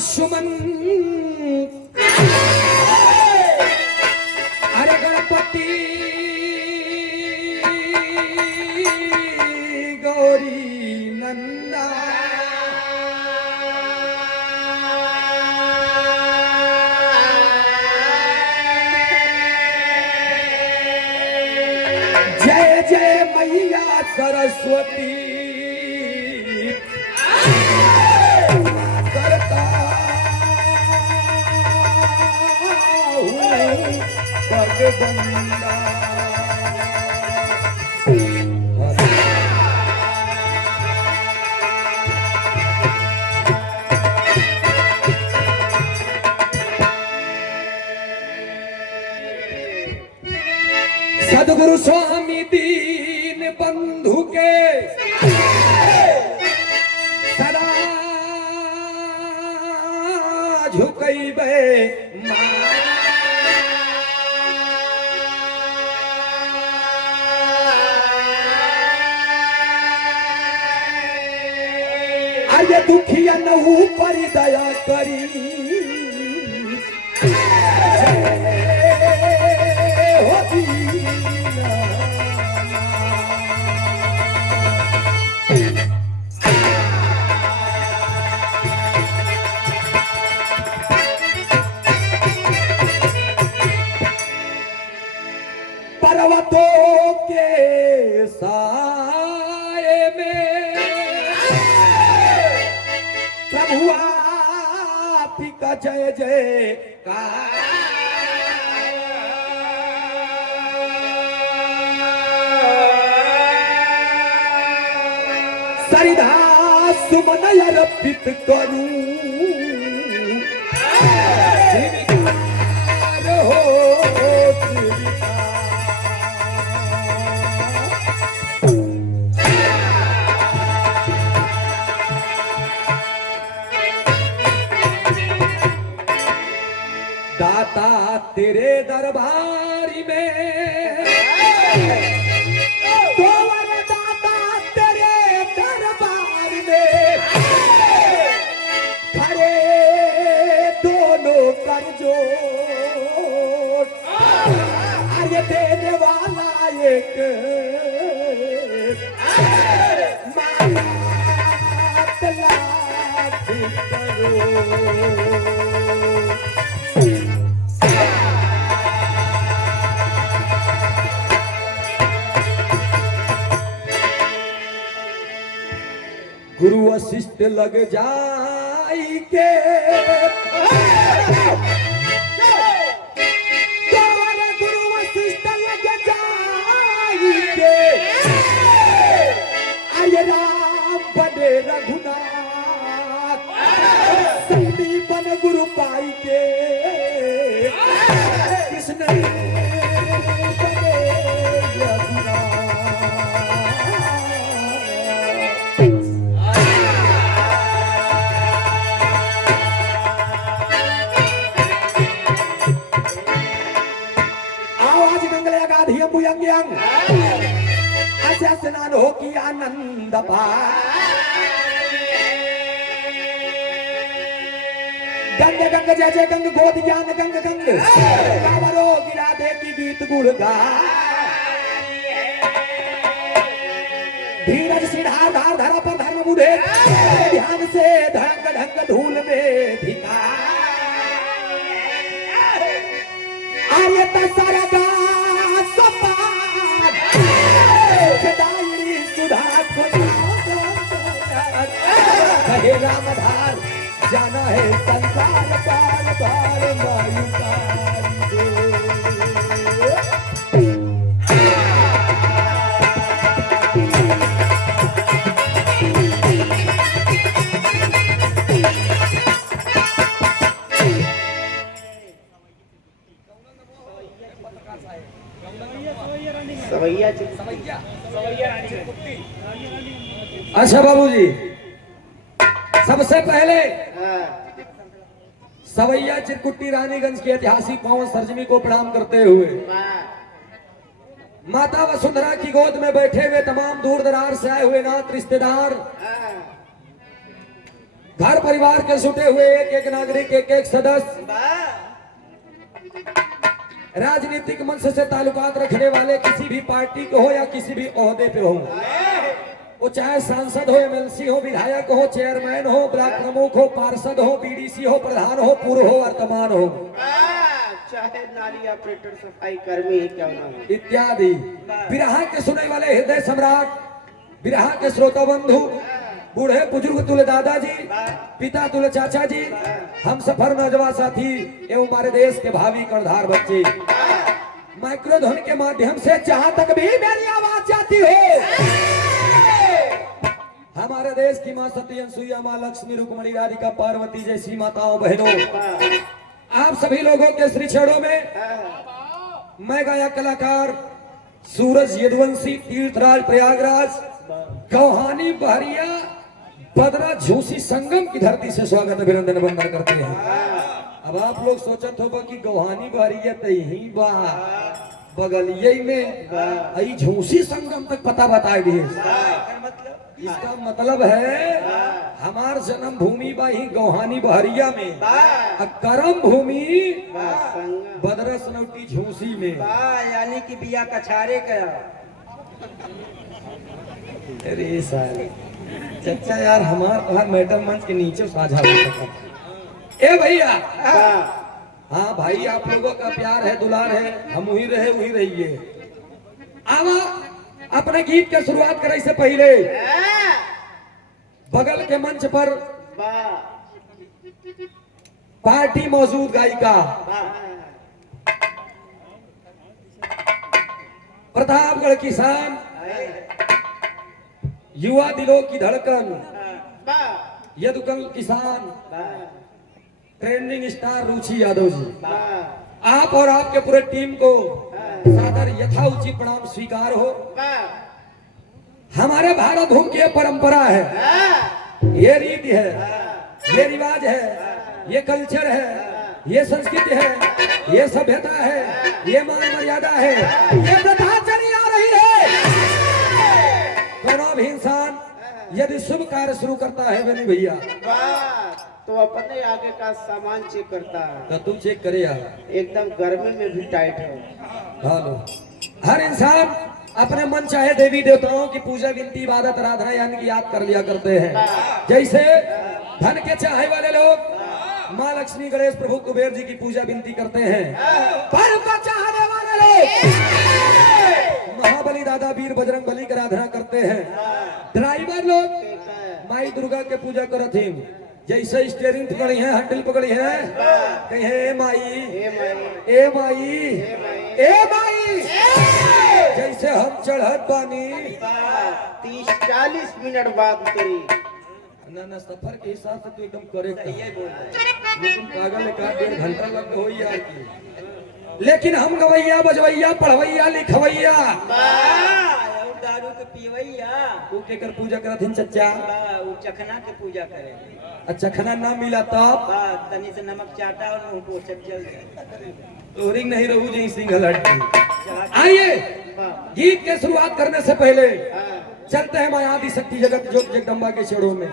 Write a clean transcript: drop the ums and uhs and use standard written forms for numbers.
सुमन अरे गणपति गौरी नंदा जय जय मैया सरस्वती करता हूँ पगबंदा। सदगुरु स्वामी दीन बंधु के सदा झुकैबे आये दुखिया नहु पर दया करी होती पर्वतों के साए में प्रभु आपी का जय जयकार। सरिधा सुमन अर्पित करूं दाता तेरे दरबारी में तो दाता तेरे दरबार में खड़े दोनों कर जोड़ आगे देने वाला एक माला तलाश करो। गुरु वशिष्ठ लग जाई के गुरु वशिष्ठ लग जाई के आय राम बने रघुनाथ सही बन गुरु पाई के कृष्ण बने रघुनाथ। स्नान हो की आनंद गंग गंग जय जय गंग गोद ज्ञान गंग गंग कावरो गिरा दे की गीत गुण गा धीरज सिरहार धार धरा पर धर्म बुढ़े ध्यान से धड़ंग ढंग धूल में धिका आयत सरगा कहे रामधार जाना है संसार पार पार मायू अच्छा बाबूजी, सबसे पहले सवैया चिरकुट्टी रानीगंज की ऐतिहासिक पावन सर्जनी को प्रणाम करते हुए माता वसुंधरा की गोद में बैठे हुए तमाम दूर दरार से आए हुए नात रिश्तेदार, घर परिवार के जुटे हुए एक एक नागरिक, एक एक सदस्य, राजनीतिक मंच से ताल्लुकात रखने वाले किसी भी पार्टी को हो या किसी भी ओहदे पे हो, वो चाहे सांसद हो, एमएलसी हो, विधायक हो, चेयरमैन हो, ब्लॉक प्रमुख हो, पार्षद हो, बीडीसी हो, प्रधान हो, पूर्व हो, वर्तमान हो, चाहे नाली ऑपरेटर, सफाई कर्मी ही क्यों ना हो, इत्यादि। बिरहा के सुनने वाले हृदय सम्राट, बिरहा के श्रोता बंधु, बूढ़े बुजुर्ग तुले दादाजी, पिता तुले चाचा जी, हम सफर नौजवान साथी एवं हमारे देश के भावी कर्णधार बच्चे, माइक्रोध्वन के माध्यम से जहां तक भी मेरी आवाज जाती हो, हमारे देश की मां सती, अनसुईया, मां लक्ष्मी, रुक्मणी, राधिका, पार्वती जैसी माताओं बहनों, आप सभी लोगों के श्री चरणों में मैं गाया कलाकार सूरज यदुवंशी, तीर्थराज प्रयागराज, गौहानी बहरिया, बदरा झूसी संगम की धरती से स्वागत अभिनंदन वंदन करते हैं। अब आप लोग सोचत हो कि गौहानी बहरिया तो यही बा बगलिए में, आई झूसी संगम तक पता बताए दिए। इसका मतलब है हमार जन्म भूमि बा ही गौहानी बहरिया में, कर्म भूमि बदरा सनौटी झूसी में, यानी कि बिया कछारे का। अरे साले चाचा यार, हमार मैटर मंच के नीचे साझा हो सका। ए भैया, हाँ भाई, आप लोगों का प्यार है, दुलार है, हम वही रहे वही रहिए। अब अपने गीत के शुरुआत करे से पहले बगल के मंच पर पार्टी मौजूद गायिका प्रतापगढ़ किसान, युवा दिलों की धड़कन, यदुकल किसान, ट्रेंडिंग स्टार रुचि यादव जी, आप और आपके पूरे टीम को सादर यथाउचित प्रणाम स्वीकार हो। हमारे भारत भूमि की ये परंपरा है, ये रीति है, ये रिवाज है, ये कल्चर है, ये संस्कृति है, ये सभ्यता है, ये मान मर्यादा है, ये प्रथा चली आ रही है। कोई भी इंसान यदि शुभ कार्य शुरू करता है बनी भैया, तो अपने आगे का सामान चेक करता है। तो तुम चेक करे यार, एकदम गर्मी में भी टाइट हो। हेलो, हर इंसान अपने मन चाहे देवी देवताओं की पूजा, गिनती, इबादत, आराधना यानी कि याद कर लिया करते हैं। जैसे धन के चाहे वाले लोग माँ लक्ष्मी, गणेश, प्रभु कुबेर जी की पूजा विनती करते हैं। पर का चाहने वाले लोग महाबली, दादा, वीर, बजरंग बली की आराधना करते हैं। ड्राइवर लोग माई दुर्गा के पूजा करते हैं। जैसे स्टीयरिंग पकड़ी है, हैंडल पकड़ी है, कहीं हे माई, ए माई, ए माई, जैसे हम चढ़त बानी 30-40 मिनट बाद तेरी ना सफर के हिसाब से तो एकदम करेक्ट है, लेकिन पागल एक 1.5 घंटा लग हो यार की। लेकिन हम गवैया, बजवैया, पढ़वैया, लिखवैया, दारू के पीवैया, तू केकर पूजा करत हिन चच्चा? वो चखना के पूजा करे। अच्छा, खाना ना मिला तब तनी से नमक चाटा और मुंह को चल जाए, तो रिंग नहीं रहू जी सिंगल हट। आइए गीत के शुरुआत करने से पहले चलते हैं माँ आदि शक्ति जगत ज्योत जगदम्बा के चरणों में।